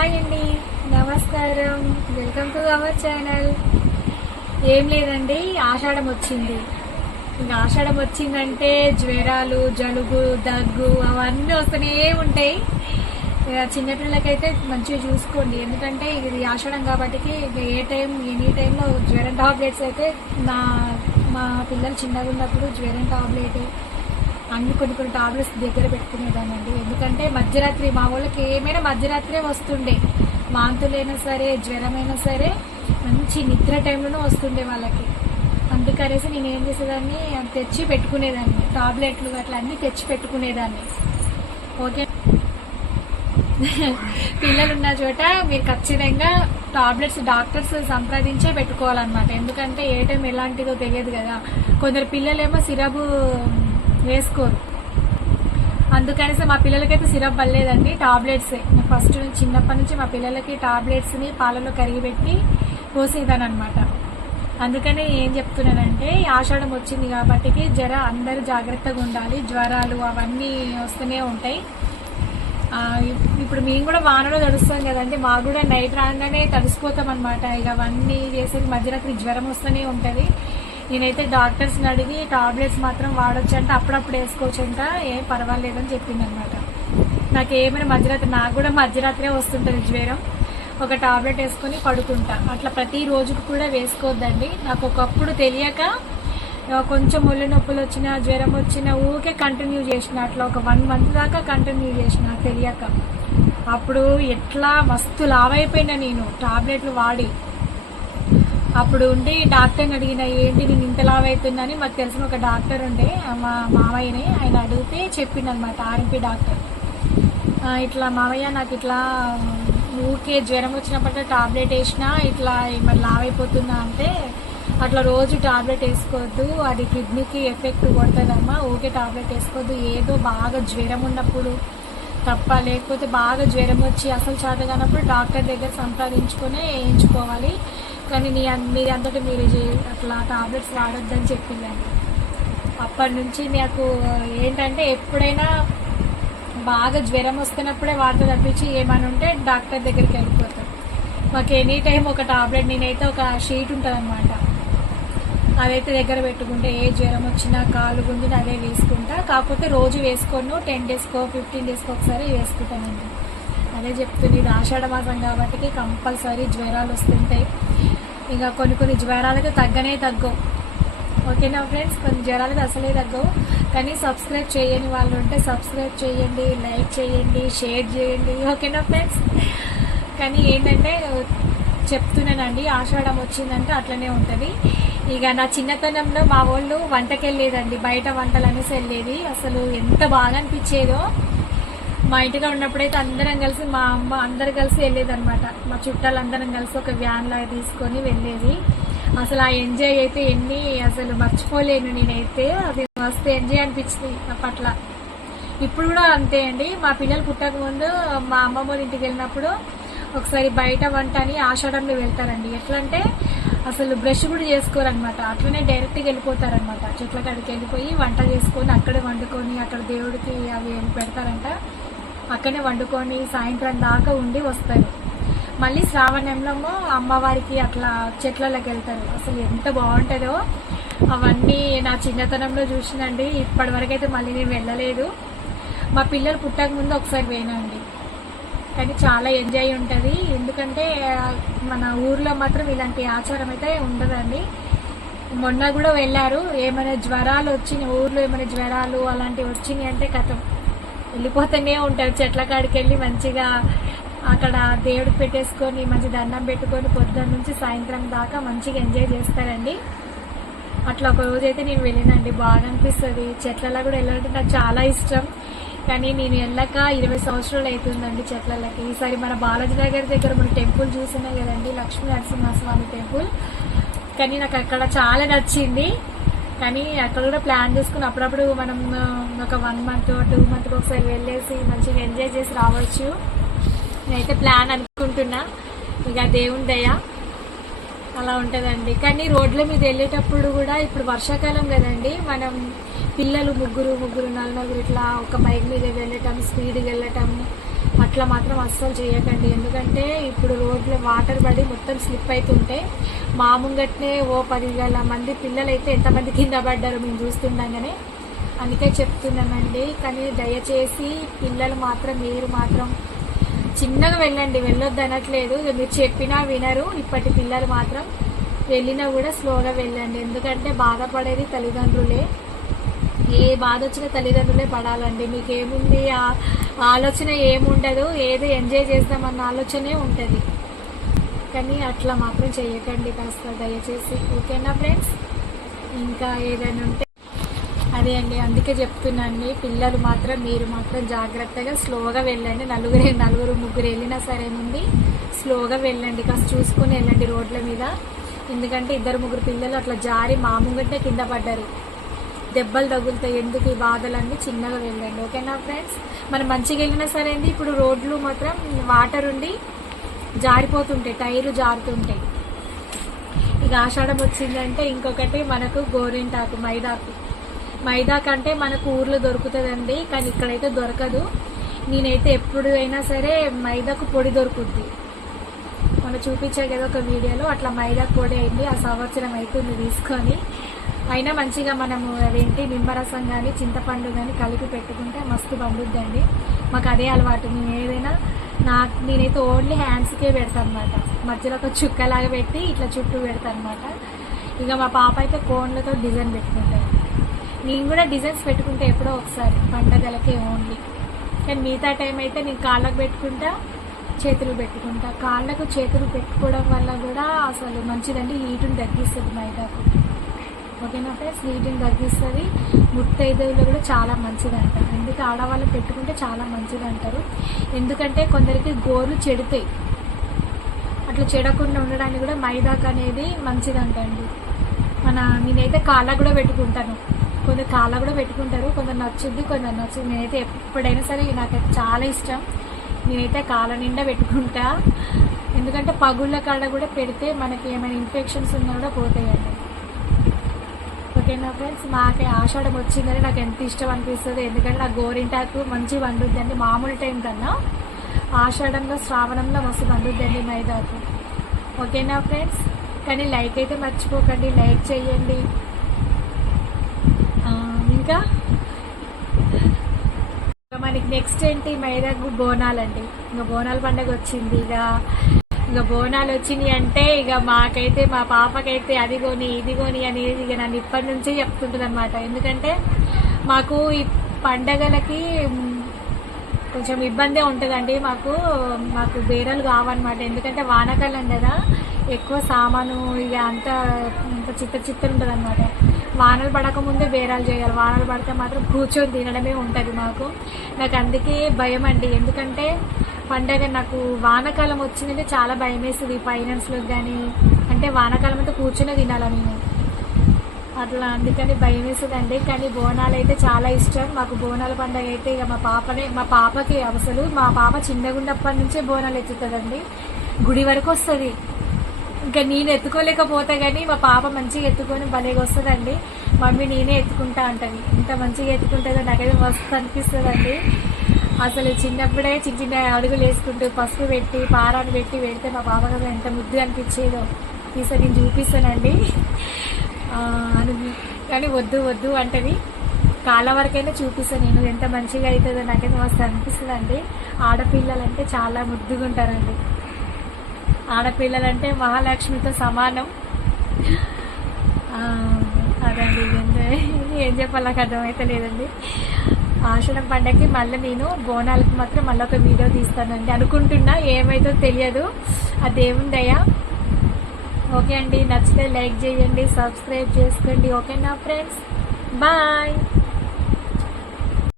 Hi అండి. నమస్కారం. Welcome to our channel ఏం లేదండి ఆషాఢం వచ్చింది. ఇంకా ఆషాఢం వచ్చిందంటే జ్వరాలు జలుబు దగ్గు అవన్నీ వస్తూనే ఉంటాయి. ఇక చిన్నపిల్లలకైతే మంచిగా చూసుకోండి. ఎందుకంటే ఇది ఆషాఢం కాబట్టి ఇక ఏ టైం ఎనీ టైంలో జ్వరం టాబ్లెట్స్ అయితే నా మా పిల్లలు చిన్నగా ఉన్నప్పుడు జ్వరం టాబ్లెట్ అన్ని కొన్ని కొన్ని టాబ్లెట్స్ దగ్గర పెట్టుకునేదానండి ఎందుకంటే మధ్యరాత్రి మా వాళ్ళకి ఏమైనా మధ్యరాత్రే వస్తుండే. వాంతులైనా సరే జ్వరమైనా సరే మంచి నిద్ర టైంలోనే వస్తుండే వాళ్ళకి. అందుకనేసి నేను ఏం చేసేదాన్ని తెచ్చి పెట్టుకునేదాన్ని. టాబ్లెట్లు అట్లా అన్ని తెచ్చి పెట్టుకునేదాన్ని. ఓకే. పిల్లలు ఉన్న చోట మీరు ఖచ్చితంగా టాబ్లెట్స్ డాక్టర్స్ సంప్రదించే పెట్టుకోవాలన్నమాట. ఎందుకంటే ఏ టైం ఎలాంటిదో తెలియదు కదా. కొందరు పిల్లలేమో సిరప్ వేసుకోరు. అందుకనేసి మా పిల్లలకైతే సిరప్ పడలేదండి టాబ్లెట్సే. ఫస్ట్ నుంచి చిన్నప్పటి నుంచి మా పిల్లలకి టాబ్లెట్స్ని పాలలో కరిగిపెట్టి పోసేదాను అనమాట అందుకనే ఏం చెప్తున్నానంటే ఈ ఆషాఢం వచ్చింది కాబట్టి జ్వర అందరూ జాగ్రత్తగా ఉండాలి జ్వరాలు అవన్నీ వస్తూనే ఉంటాయి. ఇప్పుడు మేము కూడా వానలో తడుస్తాం కదండి మాకు కూడా నైట్ రాగానే తడిసిపోతాం అనమాట ఇక అవన్నీ చేసేది మధ్యరాత్రి జ్వరం వస్తూనే ఉంటుంది. నేనైతే డాక్టర్స్ని అడిగి టాబ్లెట్స్ మాత్రం వాడొచ్చు అంటే అప్పుడప్పుడు వేసుకోవచ్చు అంట ఏం పర్వాలేదని చెప్పింది అనమాట నాకు ఏమైనా మధ్యరాత్రి నాకు కూడా మధ్యరాత్రే వస్తుంటుంది జ్వరం. ఒక టాబ్లెట్ వేసుకొని పడుకుంటా. అట్లా ప్రతి రోజుకు కూడా వేసుకోవద్దండి. నాకు ఒకప్పుడు తెలియక కొంచెం ఒళ్ళు నొప్పులు వచ్చిన జ్వరం వచ్చిన ఊకే కంటిన్యూ చేసిన. అట్లా ఒక వన్ మంత్ దాకా కంటిన్యూ చేసిన తెలియక. అప్పుడు ఎట్లా మస్తు లావైపోయినా నేను. టాబ్లెట్లు వాడి అప్పుడు ఉండి డాక్టర్ని అడిగిన ఏంటి నేను ఇంత లావైతుందని మాకు తెలిసిన ఒక డాక్టర్ ఉండే మా మామయ్యని. ఆయన అడిగితే చెప్పిండనమాట ఆర్ఎంపీ డాక్టర్. ఇట్లా మామయ్య నాకు ఇట్లా ఊరికే జ్వరం వచ్చినప్పుడు టాబ్లెట్ వేసినా ఇట్లా మరి లావైపోతున్నా అంటే అట్లా రోజు టాబ్లెట్ వేసుకోవద్దు అది కిడ్నీకి ఎఫెక్ట్ కొడుతుందమ్మా ఊకే టాబ్లెట్ వేసుకోవద్దు ఏదో బాగా జ్వరం ఉన్నప్పుడు తప్ప లేకపోతే బాగా జ్వరం వచ్చి అసలు చేత కానప్పుడు డాక్టర్ దగ్గర సంప్రదించుకొని వేయించుకోవాలి. కానీ నీ మీది అంతటా మీరు అట్లా టాబ్లెట్స్ వాడొద్దని చెప్పిందండి. అప్పటి నుంచి నాకు ఏంటంటే ఎప్పుడైనా బాగా జ్వరం వస్తున్నప్పుడే వార్త తప్పించి ఏమని ఉంటే డాక్టర్ దగ్గరికి వెళ్ళిపోతాం మాకు ఎనీ టైం ఒక టాబ్లెట్ నేనైతే ఒక షీట్ ఉంటుంది అనమాట అదైతే దగ్గర పెట్టుకుంటే ఏ జ్వరం వచ్చినా కాలు గుంజిన అదే వేసుకుంటా. కాకపోతే రోజు వేసుకోను టెన్ డేస్కో ఫిఫ్టీన్ డేస్కో ఒకసారి వేసుకుంటానండి. అదే చెప్తుంది ఇది ఆషాఢ మాసం కాబట్టి కంపల్సరీ జ్వరాలు వస్తుంటాయి. ఇంకా కొన్ని కొన్ని జ్వరాలకి తగ్గనే తగ్గవు. ఓకేనా ఫ్రెండ్స్? కొన్ని జ్వరాలకి అసలే తగ్గవు. కానీ సబ్స్క్రైబ్ చేయని వాళ్ళు ఉంటే సబ్స్క్రైబ్ చేయండి లైక్ చేయండి షేర్ చేయండి. ఓకేనా ఫ్రెండ్స్? కానీ ఏంటంటే చెప్తున్నానండి ఆషాఢం వచ్చిందంటే అట్లనే ఉంటుంది. ఇక నా చిన్నతనంలో మా వాళ్ళు వంటకి వెళ్ళేదండి బయట వంటలు అనేసి వెళ్ళేది. అసలు ఎంత బాగా అనిపించేదో మా ఇంటిగా ఉన్నప్పుడైతే అందరం కలిసి మా అమ్మ అందరు కలిసి వెళ్ళేది అనమాట మా చుట్టాలందరం కలిసి ఒక వ్యాన్ లాగా తీసుకొని వెళ్ళేది. అసలు ఆ ఎంజాయ్ అయితే ఎన్ని అసలు మర్చిపోలేను నేనైతే. అది మస్తు ఎంజాయ్ అనిపించింది అప్పట్లో ఇప్పుడు కూడా అంతే అండి. మా పిల్లలు పుట్టక ముందు మా అమ్మమ్మ వాళ్ళ ఇంటికి వెళ్ళినప్పుడు ఒకసారి బయట వంట అని ఆషాఢంలో వెళ్తారండి. ఎట్లా అంటే అసలు బ్రష్ కూడా చేసుకోరనమాట అట్లనే డైరెక్ట్గా వెళ్ళిపోతారనమాట చెట్ల కాడికి వెళ్ళిపోయి వంట చేసుకొని అక్కడే వండుకొని అక్కడ దేవుడికి అవి పెడతారంట. అక్కడనే వండుకొని సాయంత్రం దాకా ఉండి వస్తారు. మళ్ళీ శ్రావణంలో అమ్మవారికి అట్లా చెట్లలోకి వెళ్తారు. అసలు ఎంత బాగుంటుందో. అవన్నీ నా చిన్నతనంలో చూసినండి. ఇప్పటి వరకు అయితే మళ్ళీ నేను వెళ్ళలేదు. మా పిల్లలు పుట్టక ముందు ఒకసారి పోయినండి. కానీ చాలా ఎంజాయ్ ఉంటుంది. ఎందుకంటే మన ఊర్లో మాత్రం ఇలాంటి ఆచారం అయితే ఉండదండి. మొన్న కూడా వెళ్ళారు. ఏమైనా జ్వరాలు వచ్చినాయి ఊర్లో ఏమైనా జ్వరాలు అలాంటివి వచ్చినాయి అంటే కథం. వెళ్ళిపోతూనే ఉంటారు. చెట్ల కాడికి వెళ్ళి మంచిగా అక్కడ దేవుడికి పెట్టేసుకొని మంచి దండం పెట్టుకొని పొద్దున్న నుంచి సాయంత్రం దాకా మంచిగా ఎంజాయ్ చేస్తారండి. అట్లా ఒక రోజు అయితే నేను వెళ్ళినండి. బాగా అనిపిస్తుంది. చెట్లలో కూడా వెళ్ళాలంటే నాకు చాలా ఇష్టం. కానీ నేను వెళ్ళాక ఇరవై సంవత్సరాలు అవుతుందండి చెట్లకి ఈసారి మన బాలాజీ నగర్ దగ్గర మన టెంపుల్ చూసినా కదండి. లక్ష్మీ నరసింహస్వామి టెంపుల్. కానీ నాకు అక్కడ చాలా నచ్చింది. కానీ అక్కడ కూడా ప్లాన్ చేసుకుని అప్పుడప్పుడు మనం ఒక వన్ మంత్ టూ మంత్కి ఒకసారి వెళ్ళేసి మంచిగా ఎంజాయ్ చేసి రావచ్చు. నేనైతే ప్లాన్ అనుకుంటున్నా. ఇక దేవుని దయ అలా ఉంటుందండి. కానీ రోడ్ల మీద వెళ్ళేటప్పుడు కూడా ఇప్పుడు వర్షాకాలం కదండి. మనం పిల్లలు ముగ్గురు ముగ్గురు నలుగురు ఇట్లా ఒక బైక్ మీద వెళ్ళటం స్పీడ్గా వెళ్ళటం అట్లా మాత్రం అస్సలు చేయకండి. ఎందుకంటే ఇప్పుడు రోడ్లు వాటర్ పడి మొత్తం స్లిప్ అవుతుంటే మా ముంగట్నే ఓ పది వేల మంది పిల్లలు అయితే ఎంతమంది కింద పడ్డారు మేము చూస్తుండగానే అందుకే చెప్తున్నానండి కానీ దయచేసి పిల్లలు మాత్రం మీరు మాత్రం చిన్నగా వెళ్ళండి వెళ్ళొద్దు అనట్లేదు. మీరు చెప్పినా వినరు ఇప్పటి పిల్లలు మాత్రం వెళ్ళినా కూడా స్లోగా వెళ్ళండి. ఎందుకంటే బాధపడేది తల్లిదండ్రులే. ఏ బాధ వచ్చిన తల్లిదండ్రులే పడాలండి. మీకు ఏముంది ఆ ఆలోచన ఏముండదు. ఏది ఎంజాయ్ చేస్తామన్న ఆలోచనే ఉంటుంది. కానీ అట్లా మాత్రం చేయకండి కాస్త దయచేసి. ఓకేనా ఫ్రెండ్స్? ఇంకా ఏదైనా ఉంటే అదే అండి అందుకే చెప్తున్నాండి పిల్లలు మాత్రం మీరు మాత్రం జాగ్రత్తగా స్లోగా వెళ్ళండి. నలుగురు నలుగురు ముగ్గురు వెళ్ళినా సరేనండి. స్లోగా వెళ్ళండి కాస్త చూసుకుని వెళ్ళండి రోడ్ల మీద. ఎందుకంటే ఇద్దరు ముగ్గురు పిల్లలు అట్లా జారి మామూలుగానే కింద పడ్డారు. దెబ్బలు తగులుతాయి ఎందుకు ఈ బాధలన్నీ చిన్నగా వెళ్ళండి. ఓకేనా ఫ్రెండ్స్? మనం మంచిగా వెళ్ళినా సరే అండి ఇప్పుడు రోడ్లు మాత్రం వాటర్ ఉండి జారిపోతుంటాయి టైర్లు జారుతుంటాయి. ఇక ఆషాఢం వచ్చిందంటే ఇంకొకటి మనకు గోరింటాకు మైదాకు. మైదా కంటే మనకు ఊర్లో దొరుకుతుందండి కానీ ఇక్కడైతే దొరకదు. నేనైతే ఎప్పుడు అయినా సరే మైదాకు పొడి దొరుకుద్ది. మనం చూపించా కదా ఒక వీడియోలో అట్లా మైదా పొడి అయింది ఆ సంవత్సరం అవుతుంది తీసుకొని. అయినా మంచిగా మనము అదేంటి నిమ్మరసం కానీ చింతపండు కానీ కలిపి పెట్టుకుంటే మస్తు పండుద్దండి. మాకు అదే అలవాటు. నేను ఏదైనా నా నేనైతే ఓన్లీ హ్యాండ్స్కే పెడతాను అనమాట మధ్యలో ఒక చుక్కలాగా పెట్టి ఇట్లా చుట్టూ పెడతాను అనమాట ఇక మా పాప అయితే కోన్లతో డిజైన్ పెట్టుకుంటాను నేను కూడా డిజైన్స్ పెట్టుకుంటా ఎప్పుడో ఒకసారి పండగలకే ఓన్లీ కానీ మిగతా టైం అయితే నేను కాళ్ళకు పెట్టుకుంటా చేతులు పెట్టుకుంటా. కాళ్ళకు చేతులు పెట్టుకోవడం వల్ల కూడా అసలు మంచిదండి హీటుని తగ్గిస్తుంది మైదాకు ఓకేనా ఫ్రెండ్స్ హీటుని తగ్గిస్తుంది. ముత్తైదవులు కూడా చాలా మంచిదంట. అందుకే ఆడవాళ్ళు పెట్టుకుంటే చాలా మంచిది అంటారు ఎందుకంటే కొందరికి గోర్లు చెడితే అట్లా చెడకుండా ఉండడానికి కూడా మైదాకు అనేది మంచిదంటండి. మన నేనైతే కాళ్ళకు కూడా పెట్టుకుంటాను. కొందరు కాళ్ళ కూడా పెట్టుకుంటారు కొందరు నచ్చుద్ది కొందరు నచ్చుద్ది నేనైతే ఎప్పుడైనా సరే నాకైతే చాలా ఇష్టం. నేనైతే కాళ్ళ నిండా పెట్టుకుంటా. ఎందుకంటే పగుళ్ళ కాడ కూడా పెడితే మనకి ఏమైనా ఇన్ఫెక్షన్స్ ఉన్నా కూడా పోతాయండి. ఓకేనా ఫ్రెండ్స్? మాకే ఆషాఢం వచ్చిందని నాకు ఎంత ఇష్టం అనిపిస్తుంది. ఎందుకంటే నాకు గోరింటాకు మంచి వండుద్దండి. మామూలు టైం కన్నా ఆషాఢంలో శ్రావణంలో మస్తు వండుద్దండి మైదాకు. ఓకేనా ఫ్రెండ్స్? కానీ లైక్ అయితే మర్చిపోకండి. లైక్ చేయండి. ఇంకా? మనకి నెక్స్ట్ ఏంటి? మైదాకు బోనాలండి ఇంకా బోనాల పండగ వచ్చింది ఇక. ఇంకా బోనాలు వచ్చినాయి అంటే ఇక మాకైతే మా పాపకైతే అది కొని ఇది కొని అనేది ఇక నన్ను ఇప్పటి నుంచే చెప్తుంటుంది అనమాట ఎందుకంటే మాకు ఈ పండగలకి కొంచెం ఇబ్బందే ఉంటుందండి. మాకు మాకు బేరాలు కావన్నమాట. ఎందుకంటే వానాకాలం కదా. ఎక్కువ సామాను ఇక అంత చిత్త చిత్త ఉంటుంది అనమాట వానలు పడకముందే బేరాలు చేయాలి. వానలు పడితే మాత్రం కూర్చొని తినడమే ఉంటుంది మాకు. నాకు అందుకే భయం అండి. ఎందుకంటే పండగ నాకు వానకాలం వచ్చిందంటే చాలా భయం వేస్తుంది ఫైనాన్స్లో కానీ అంటే వానకాలం అంతా కూర్చొనే తినాలా నేను. అట్లా అందుకని భయం వేస్తుందండి కానీ బోనాలు అయితే చాలా ఇష్టం. మాకు బోనాల పండగ అయితే ఇక మా పాపనే మా పాపకి అసలు. మా పాప చిన్నగా ఉన్నప్పటి నుంచే బోనాలు ఎత్తుతుందండి. గుడి వరకు వస్తుంది. ఇంకా నేను ఎత్తుకోలేకపోతే కానీ మా పాప మంచిగా ఎత్తుకొని భలేగా వస్తుందండి. మమ్మీ నేనే ఎత్తుకుంటా అంటది. ఇంత మంచిగా ఎత్తుకుంటుందో నాకైతే మస్తు అనిపిస్తుందండి. అసలు చిన్నప్పుడే చిన్న చిన్న అడుగులు వేసుకుంటూ పసుపు పెట్టి పారాలు పెట్టి పెడితే మా పాప కదా ఎంత ముద్దు అనిపించేదో. ఈసారి నేను చూపిస్తానండి. అని కానీ వద్దు వద్దు అంటది. కాళ్ళ వరకైనా చూపిస్తాను నేను. ఎంత మంచిగా అవుతుందో నాకైతే మస్తు అనిపిస్తుంది అండి ఆడపిల్లలంటే చాలా ముద్దుగా ఉంటారండి ఆడపిల్లలంటే మహాలక్ష్మితో సమానం. అదండి ఏం చెప్పాలి నాకు అర్థమైతే లేదండి. ఆషాఢం పండగకి మళ్ళీ నేను బోనాలకు మాత్రం మళ్ళీ ఒక వీడియో తీస్తానండి. అనుకుంటున్నా ఏమైతే తెలియదు. ఆ దేవుని దయ. ఓకే అండి నచ్చితే లైక్ చేయండి సబ్స్క్రైబ్ చేసుకోండి. ఓకేనా ఫ్రెండ్స్? బాయ్!